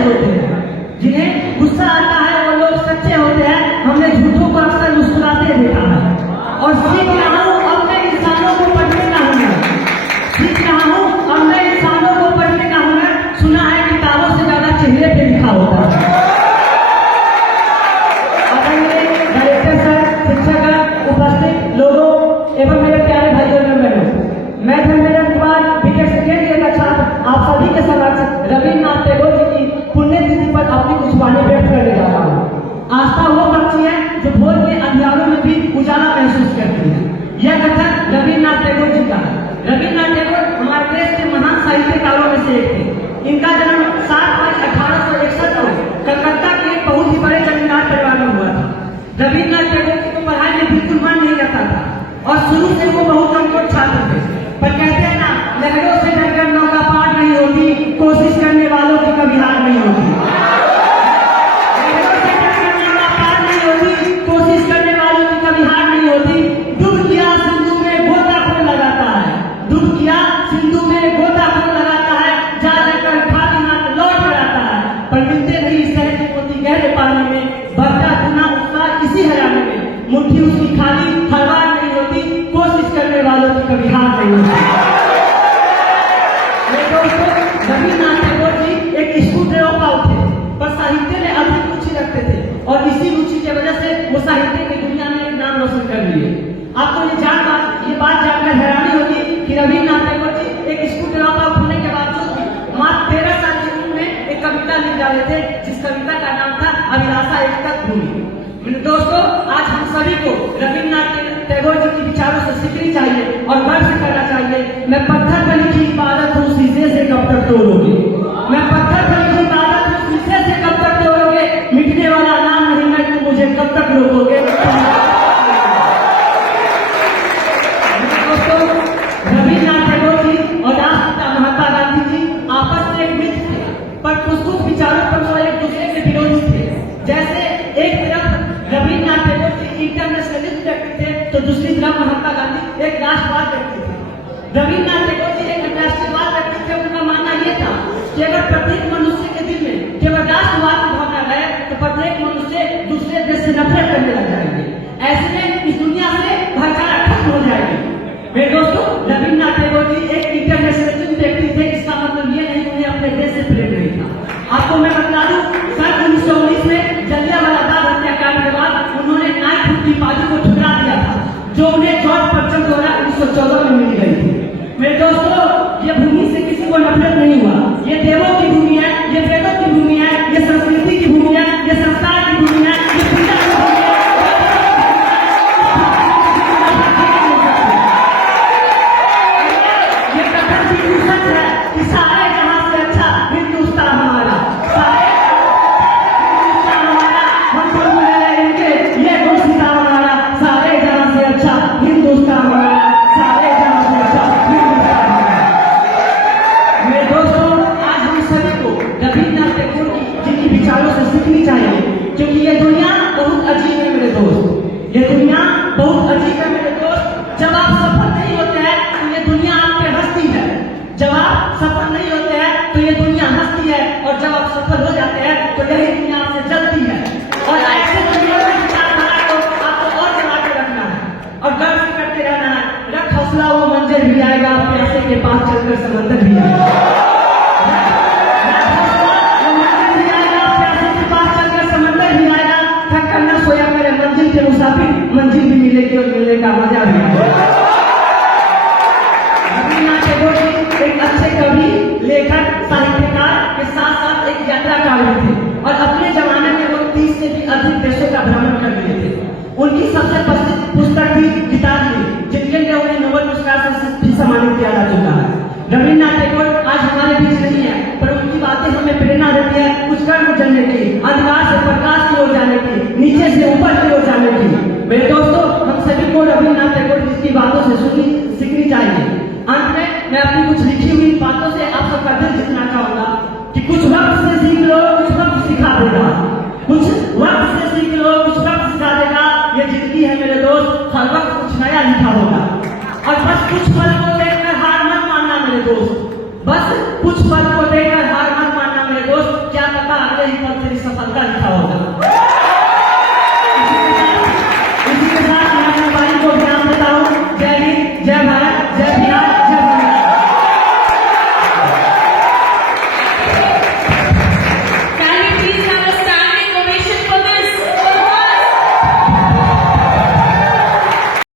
सच्चे होते हैं, जिन्हें गुस्सा आता है वो लोग सच्चे होते हैं। हमने झूठों को अक्सर मुस्कुराते देखा है। और सीख रहा हूँ अब मैं इंसानों को पढ़ने का हुनर, सीख रहा हूँ अब मैं इंसानों को पढ़ने का हुनर। सुना है किताबों से ज्यादा चेहरे पे लिखा होता है। डायरेक्टर सर, शिक्षक, उपस्थित लोगों एवं मेरे प्यारे भाइयों और बहनों, मैं Dharmendra Kumar BTech second year का छात्र आप सभी के समक्ष रविन्द्रनाथ टैगोर जी की पुण्यतिथि पर अपनी कुछ वाणी व्यक्त करने जा रहा हूँ। आस्था वो पक्षी है जो भोर के अंधियारों में भी उजाला महसूस करती है। यह कथन रविन्द्रनाथ टैगोर जी का है। रविन्द्रनाथ टैगोर हमारे देश के महान साहित्यकारों में से एक थे। इनका जन्म 7 मार्च 1861 को कलकत्ता के एक बहुत ही बड़े जमींदार परिवार में हुआ था। रविन्द्रनाथ टैगोर जी को पढ़ाई में बिल्कुल मन नहीं करता था और शुरू से वो बहुत कमजोर छात्र थे। पर कहते हैं ना, लहरों से डरकर नौका पार नहीं होती, कोशिश करने वालों की कभी हार नहीं होती। लहरों से डरकर नौका पार नहीं होती, कोशिश करने वालों की कभी हार नहीं होती। डूब किया सिंधु में गोता कौन लगाता है, डूब किया सिंधु में गोता कौन लगाता है, जा जाकर खाली हाथ लौट कर आता है। पर मिलते नहीं सहज मोती गहरे पानी में, बढ़ता दुना उत्साह इसी हराने में। मुट्ठी उसकी खाली हर बार नहीं होती, कोशिश करने वालों की कभी हार नहीं होती। रविन्द्रनाथ टैगोर जी एक स्कूल ड्रॉप आउट थे, पर साहित्य में अधिक रुचि रखते थे और इसी रुचि की वजह से वो साहित्य की दुनिया में एक नाम रोशन कर लिए। आपको ये बात जानकर हैरानी होगी कि रविन्द्रनाथ टैगोर जी एक स्कूल ड्रॉप आउट होने के बावजूद मात्र 13 साल की उम्र में एक कविता लिख डाले थे, जिस कविता का नाम था अभिलाषा एक तक भूमि। दोस्तों, आज हम सभी को रविन्द्रनाथ टैगोर जी के विचारों से सीखनी चाहिए और गर्व करना चाहिए। मैं पत्थर पर लिखी इबादत हूँ, शीशे से कब तक तोड़ोगे। मैं पत्थर पर लिखी इबादत हूँ, शीशे से कब तक तोड़ोगे। मिटने वाला नाम नहीं मैं, तुम मुझे कब तक रोकोगे। दोस्तों, रविन्द्रनाथ टैगोर जी और राष्ट्रपिता महात्मा गांधी जी आपस में एक मित्र थे, पर कुछ विचारों पर वो एक दूसरे के विरोधी थे। जैसे एक तरफ रविन्द्रनाथ टैगोर जी इंटरनेशनलिस्ट व्यक्ति थे, तो दूसरी तरफ महात्मा गांधी एक राष्ट्रवाद व्यक्ति थे। रविन्द्रनाथ टैगोर जी एक राष्ट्रवाद व्यक्ति थे। उनका मानना यह था कि अगर प्रत्येक मनुष्य के दिल में केवल राष्ट्रवाद की भावना रहे तो प्रत्येक मनुष्य दूसरे देश से नफरत करने लग जाएंगे। ऐसे में इस दुनिया से भाईचारा खत्म हो जाएगी। मेरे दोस्तों, रविन्द्रनाथ टैगोर जी एक इंटरनेशनलिस्ट व्यक्ति थे। इसका मतलब ये नहीं उन्हें अपने देश से प्रेम नहीं था। आपको मैं बता दूं, सन 1919 में जलियांवाला बाग हत्याकांड के बाद उन्होंने नाइट हुड की पार्टी को ठुकरा दिया था, जो उन्हें जॉर्ज पर्चम द्वारा 1914 में मिल गई थी। मेरे दोस्तों, ये भूमि से किसी को नफरत नहीं हुआ। ये देवों की भूमि है, ये वेदों की भूमि है, ये संस्कृति की भूमि है, ये संस्कार की भूमि है, ये पूजा की भूमि है। ये कथन भी सच है कि सारे जहां से अच्छा हिंदुस्तान हमारा, सारे हिंदुस्तान हमारा, हम सब मिले रहेंगे, ये घोषणा हमारा। सारे जहां से अच्छा हिंदुस्तान हमारा, सारे जहां से अच्छा हिंदुस्तान हमारा। मेरे दोस्तों, आज हम सभी को रविन्द्रनाथ टैगोर जी के विचारों से सीखनी चाहिए, क्योंकि ये दुनिया बहुत अजीब है मेरे दोस्त। ये दुनिया बहुत अजीब है मेरे दोस्त। जब आप सफल नहीं होते हैं तो ये दुनिया आप पे हंसती है। जब आप सफल नहीं होते हैं तो ये दुनिया हंसती है, और जब आप सफल हो जाते हैं तो यही दुनिया आपसे जलती है। और ऐसे दुनिया में विचारधारा को आपको और जमा के रखना है और गर्व से करते रहना है। रख हौसला, वो मंजर भी आएगा, प्यासे के पास चलकर समंदर भी आएगा। मंजिल के मुसाफिर मंजिल भी मिलेगी और मिलने का मजा भी आएगा। रविन्द्रनाथ टैगोर जी एक अच्छे कवि, लेखक, साहित्यकार के साथ साथ एक यात्राकार भी थे और अपने जमाने में वो 30 से भी अधिक देशों का भ्रमण कर लिए थे। उनकी सबसे प्रसिद्ध पुस्तक थी गीतांजलि, जिनके लिए उन्हें नोबेल पुरस्कार से भी सम्मानित किया जा चुका है। रविन्द्रनाथ टैगोर आज हमारे बीच नहीं है, पर उनकी बातें हमें प्रेरणा देती है कुछ कर्म करने की, अंधकार से प्रकाश की ओर जाने की, नीचे से ऊपर की ओर जाने की। मेरे दोस्तों, हम सभी को रविन्द्रनाथ टैगोर जी की बातों से सीखनी चाहिए। अंत में मैं अपनी कुछ लिखी हुई बातों से आप सबका दिल जीतना चाहूंगा कि कुछ वक्त से सीख लो, कुछ वक्त सिखा देगा। कुछ वक्त से सीख लो, कुछ वक्त सिखा देगा। ये जिंदगी है मेरे दोस्त, हर वक्त कुछ नया लिखा होगा। और बस कुछ पल को देखकर हार मत मानना मेरे दोस्त, बस कुछ पल